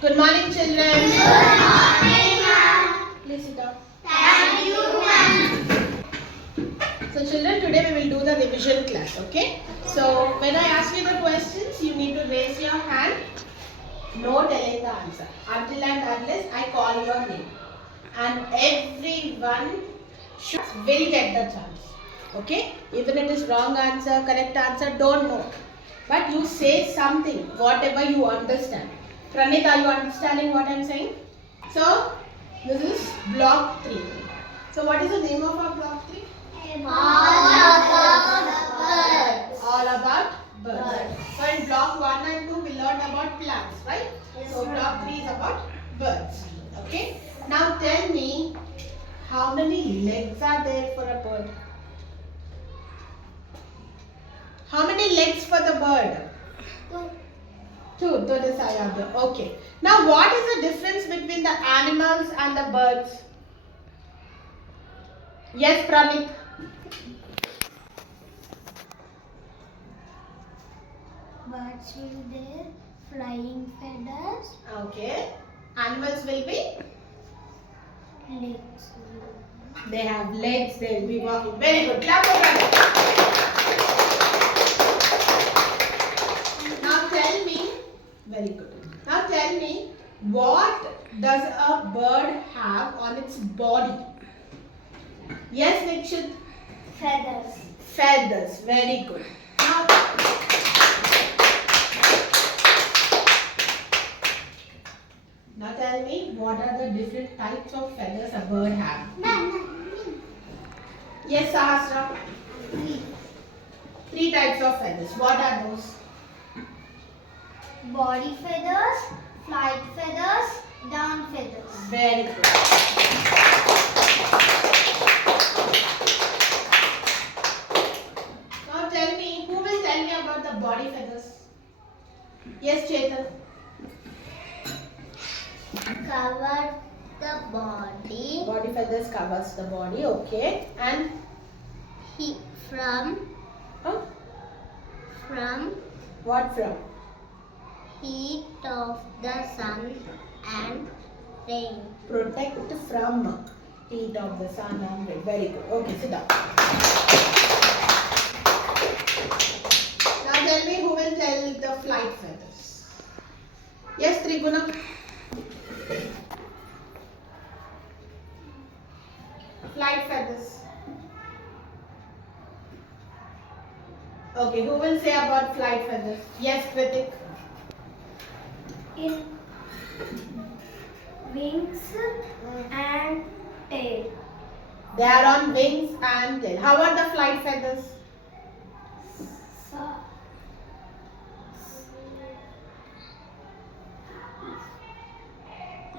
Good morning, children. Good morning, ma'am. Please sit down. Thank you, ma'am. So, children, today we will do the revision class, okay? So, when I ask you the questions, you need to raise your hand. No telling the answer. Until and unless I call your name. And everyone will get the chance. Okay? Even it is wrong answer, correct answer, don't know. But you say something, whatever you understand. Pranit, are you understanding what I am saying? So, this is block 3. So, what is the name of our block 3? All about birds. So, in block 1 and 2, we learned about plants, right? So, block 3 is about birds. Okay? Now, tell me, how many legs are there for a bird? How many legs for the bird? Two. Okay. Now, what is the difference between the animals and the birds? Yes, Pramit. Birds will be flying feathers. Okay. Animals will be? Legs. They have legs, they will be walking. Very good. Clap for Pramit. Now tell me, very good. Now tell me, what does a bird have on its body? Yes, Nikshit? Feathers. Feathers. Very good. Now tell me, what are the different types of feathers a bird has? Yes, Sahasra? 3 types of feathers. What are those? Body feathers, flight feathers, down feathers. Very good. Now tell me, who will tell me about the body feathers? Yes, Chetan. Cover the body. Body feathers covers the body, okay. And? From What from? heat of the sun and rain. Protect from heat of the sun and rain. Very good. Okay, sit down. Now tell me, who will tell the flight feathers? Yes, Triguna. Flight feathers. Okay, who will say about flight feathers? Yes, Kritik. In wings and tail. They are on wings and tail. How are the flight feathers?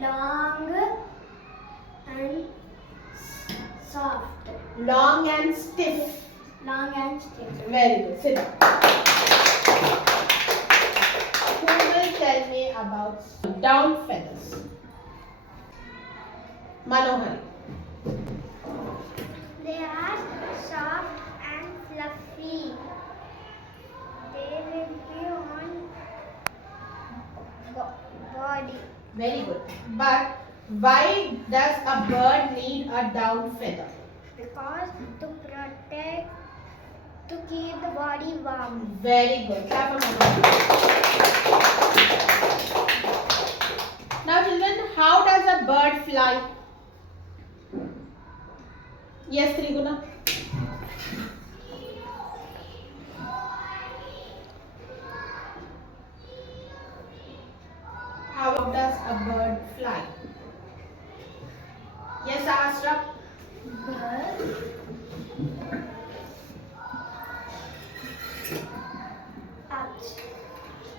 Long and soft. Long and stiff. Long and stiff. Very good. Sit down. Who will tell me about down feathers? Manohari. They are soft and fluffy. They will be on body. Very good. But why does a bird need a down feather? Because to keep the body warm. Very good. Clap for Manohari. Now children, how does a bird fly? Yes, Triguna. How does a bird fly? Yes, Asra. Bird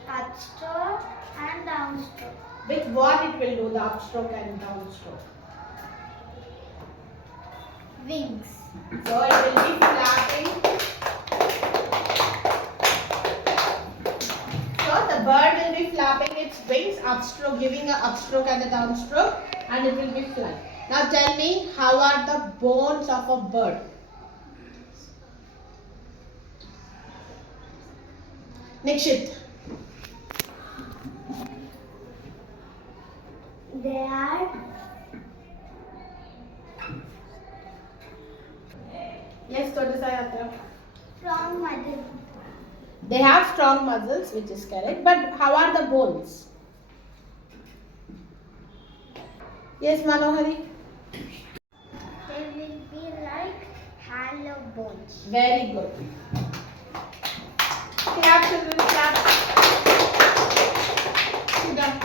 upstroke and downstroke. With what it will do, the upstroke and downstroke? Wings. So it will be flapping. So the bird will be flapping its wings, upstroke, giving an upstroke and a downstroke, and it will be flying. Now tell me, how are the bones of a bird? Nikshit. Strong muscle. They have strong muscles, which is correct. But how are the bones? Yes, Manohari? They will be like hollow bones. Very good. Clap, children, clap. Sit down.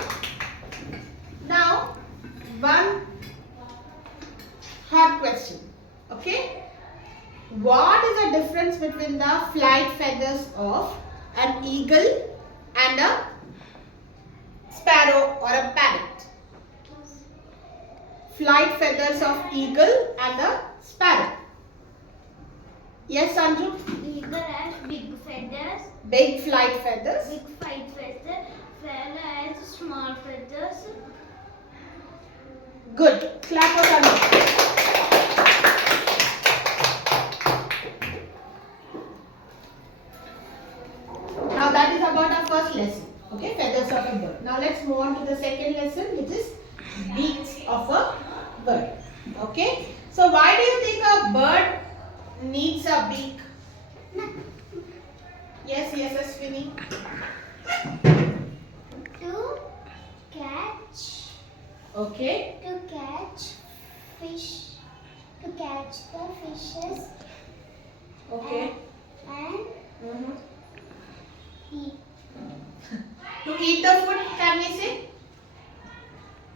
Now, one hard question. Okay? What is the difference between the flight feathers of an eagle and a sparrow or a parrot? Flight feathers of eagle and a sparrow. Yes, Sanju? Eagle has big feathers. Big flight feathers. Big flight feathers. Sparrow has small feathers. Good. Clap for Sanju. Now that is about our first lesson. Okay, feathers of a bird. Now let's move on to the second lesson, which is beaks of a bird. Okay. So why do you think a bird needs a beak? Yes, Ashwini. To catch. Okay. To catch fish. To catch the fishes. Okay. And Mhm. eat. To eat the food, can we say?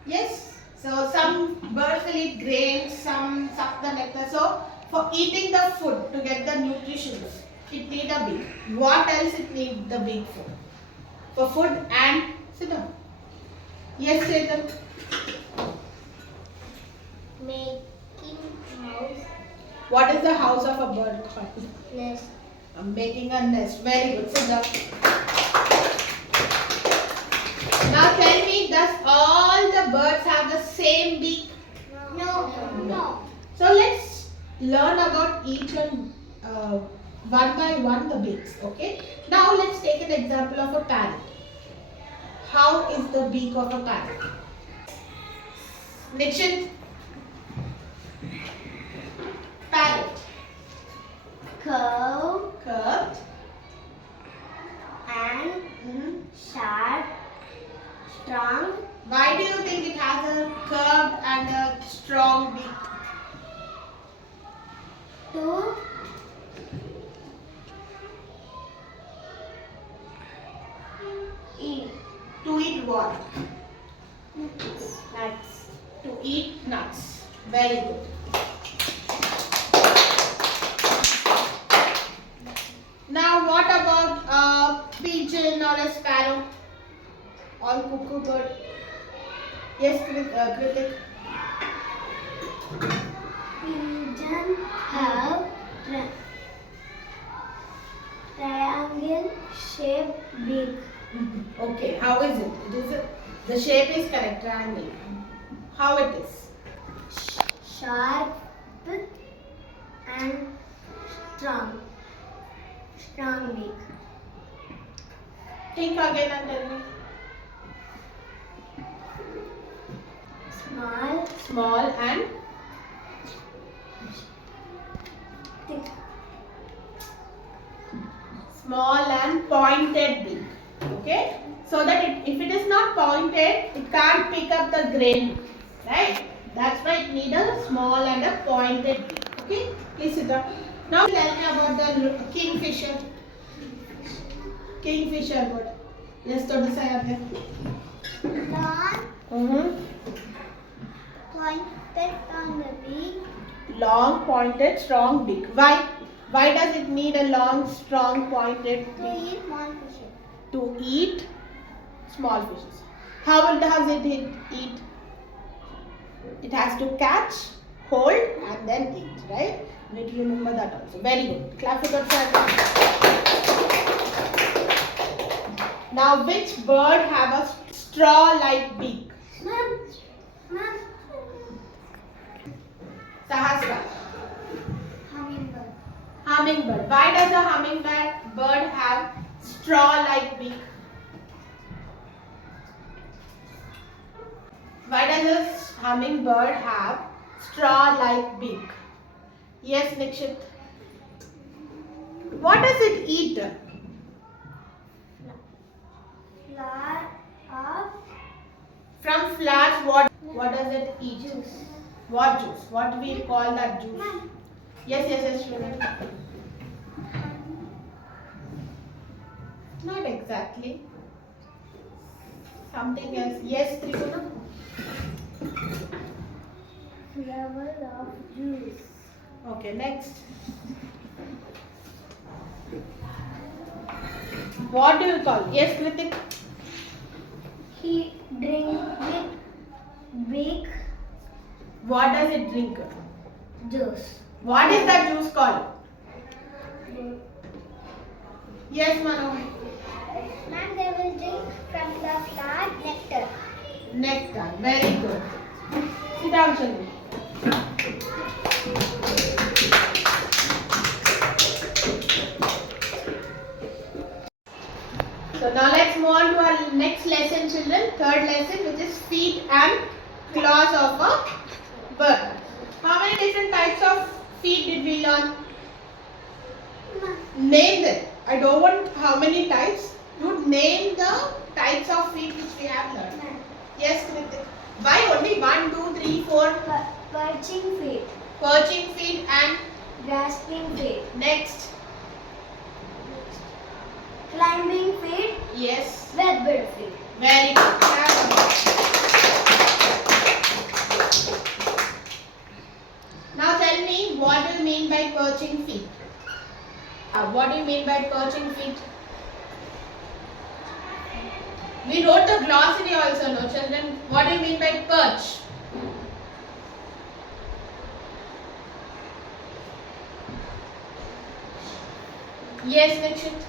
Yes. So some birds will eat grains, some suck the nectar. So for eating the food to get the nutrition, it need a beak. What else it need the beak for? For food and sit down. Yes, Chetan. Making house What is the house of a bird called? nest. Making a nest. Very good. Sit down. Now tell me, does all the birds have the same beak? No. So let's learn about each one one by one the beaks. Okay. Now let's take an example of a parrot. How is the beak of a parrot? Nikshit. Parrot. Curved. And Mhm. sharp, strong. Why do you think it has a curved and a strong beak? To eat. To eat what? Nuts. To eat nuts. Very good. Now what about a pigeon or a sparrow or cuckoo bird? Yes, Kritik. Pigeon have triangle shaped beak. Okay, how is it? The shape is correct, triangle. How it is? Sharp and strong. Strong beak. Think again and tell me. Small and Thick. small and pointed beak. Okay? So that if it is not pointed, it can't pick up the grain. Right? That's why it needs a small and a pointed beak. Okay? Please sit down. Now tell me about the kingfisher. Kingfisher bird. Yes, to decide. Long pointed on the beak. Long, pointed, strong beak. Why? Why does it need a long, strong, pointed To beak? eat small fishes. To eat small fishes. How does it eat? It has to catch, hold, and then eat, right? You need to remember that also. Very good. Clap for that side. Now, which bird have a straw-like beak? Ma'am. Sahasra. Hummingbird. Hummingbird. Why does a hummingbird have straw-like beak? Why does a hummingbird have straw-like beak? Yes, Nikshit. What does it eat? Flower of From flowers, what does it eat? juice. What juice? What do we call that juice? Ma'am. Yes, Shreya. Not exactly. Something else. Yes, Tripura. Flower of juice. Okay, next. What do you call? Yes, Kritik. He drink with big What does it drink? juice. What is that juice called? Yes, Manu. Ma'am, they will drink from the flower nectar. Nectar. Very good. Sit down, Chandru. So now let's move on to our next lesson, children. Third lesson, which is feet and claws of a bird. How many different types of feet did we learn? Ma'am. Name them. I don't want how many types. You name the types of feet which we have learned. Ma'am. Yes, Kritik. Why only 1, 2, 3, 4? Perching feet. Perching feet and Grasping feet. next. Climbing feet. Yes. Webbed feet. Very good. Now tell me, what do you mean by perching feet? What do you mean by perching feet? We wrote the glossary also, no children? What do you mean by perch? Yes, Nikshit.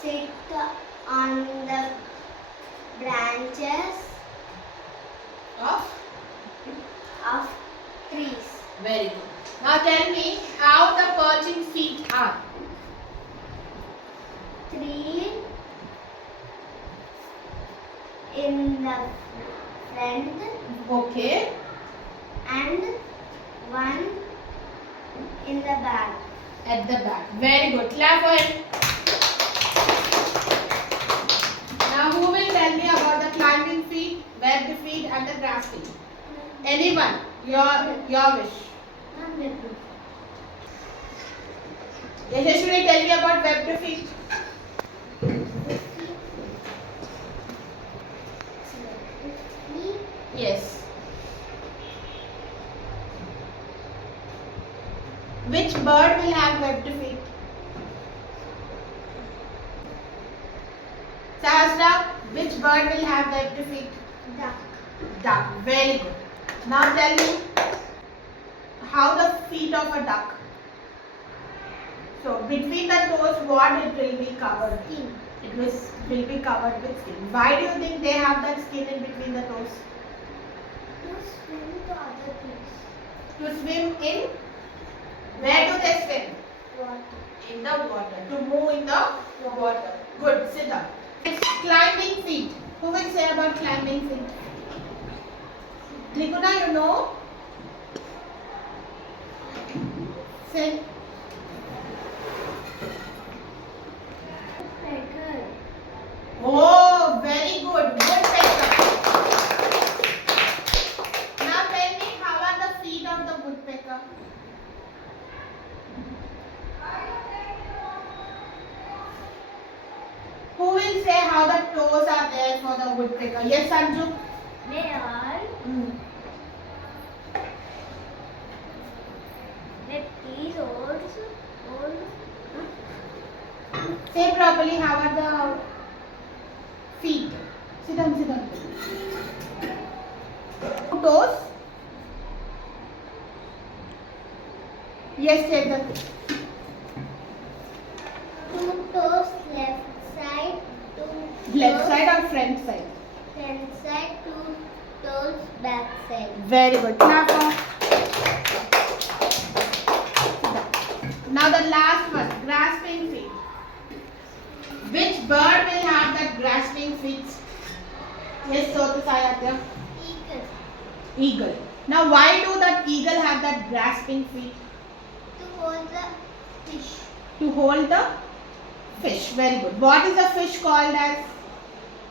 Sit on the branches Of? of trees. Very good. Now tell me how the perching feet are. Three in the front Okay. and one in the back. At the back. Very good. Clap for him. Now who will tell me about the climbing feet, webbed feet and the grass feet? Anyone? Your wish. Yashashwini, tell me about webbed feet. Yes. Which bird will have webbed feet? Sahasra, which bird will have webbed feet? Duck. Duck. Very good. Now tell me how the feet of a duck. So between the toes, what it will be covered? Skin. It will be covered with skin. Why do you think they have that skin in between the toes? To swim to other place. To swim in? Where do they swim? Water. In the water. To move in the water. Good. Sit down. Next, climbing feet. Who will say about climbing feet? Trikuna, you know? Say. Pecker. Oh, very good. Good woodpecker. Now tell me, how are the feet of the woodpecker? Who will say how the toes are there for the woodpecker? Yes, Sanju? They are with these old. Say properly, how are the feet? Sit down, sit down. Toes? Yes, Chetan. Two toes left side, two Left toes side or front side? front side, two toes back side. Very good. Clap for. Now the last one, grasping feet. Which bird will have that grasping feet? Yes, Sotu Sayatya. Eagle. Eagle. Now why do that eagle have that grasping feet? To hold the fish. To hold the fish. Very good. What is the fish called as?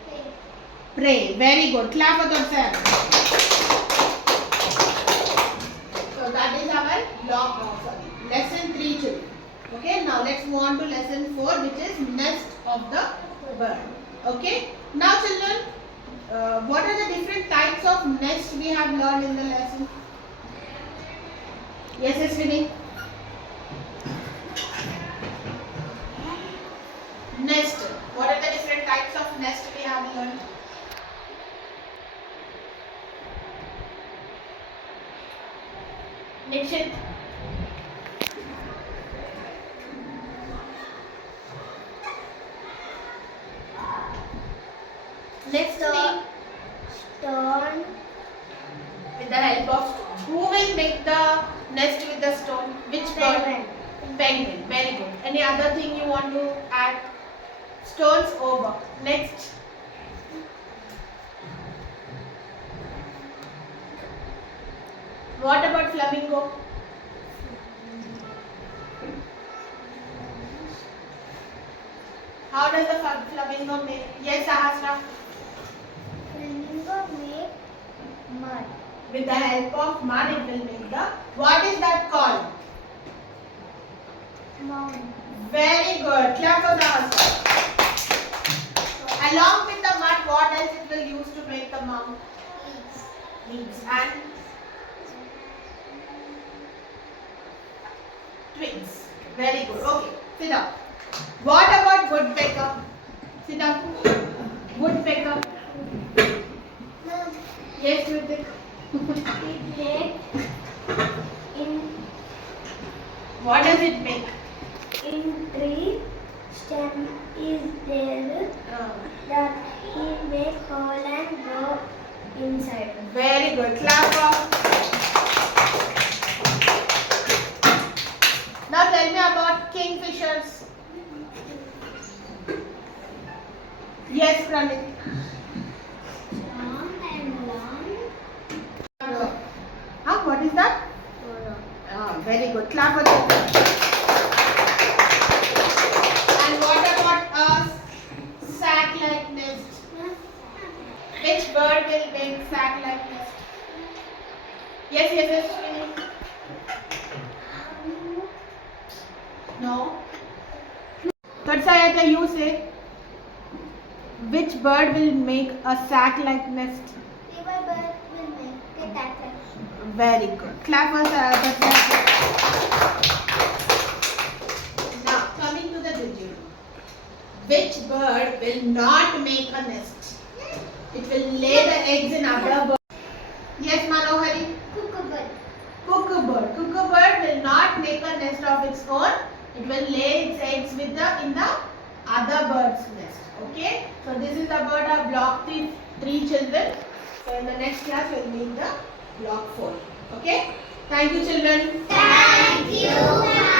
Prey. Prey. Very good. Clap for yourself. So that is our lesson 3 children. Okay, now let's move on to lesson 4, which is nest of the bird. Okay, now children, what are the different types of nest we have learned in the lesson? Yes, Ashwini? Nest. What are the different types of nest we have learned? Nikshit? Next Stone. with the help of stone. Who will make the nest with the stone? Which bird? Penguin. Penguin. Very good. Any other thing you want to add? Stones over. Next. What about flamingo? How does the flamingo make? Yes, Sahasra. Flamingo make mud. With the help of mud, it will make the. What is that called? Mound. Very good. Clap for Sahasra. So, along with the mud, what else it will use to make the mound? Leaves and twigs. Very good. Okay, sit down. What about woodpecker? Sit down. Woodpecker. Mom, Yes, Ritik. it make in What does it make? tree stem is there that he make hole and go inside. Very good. Clap for. Now tell me about kingfishers. Yes, Pranit. Long and long. What is that? Very good. Clap for them. And what about a sack-like nest? Which bird will make sack-like nest? Yes, Ashwini. No. Tatsayata, you say. Which bird will make a sack-like nest? River bird will make it that way. Very good. Clap for Tatsayata. Now, coming to the video. Which bird will not make a nest? It will lay the eggs in other birds. Yes, Manohari? Cuckoo bird. Cuckoo bird. Cuckoo bird will not make a nest of its own. It will lay its eggs in the other bird's nest. Okay? So this is about our block 3 children. So in the next class we will meet the block 4. Okay? Thank you children. Thank you.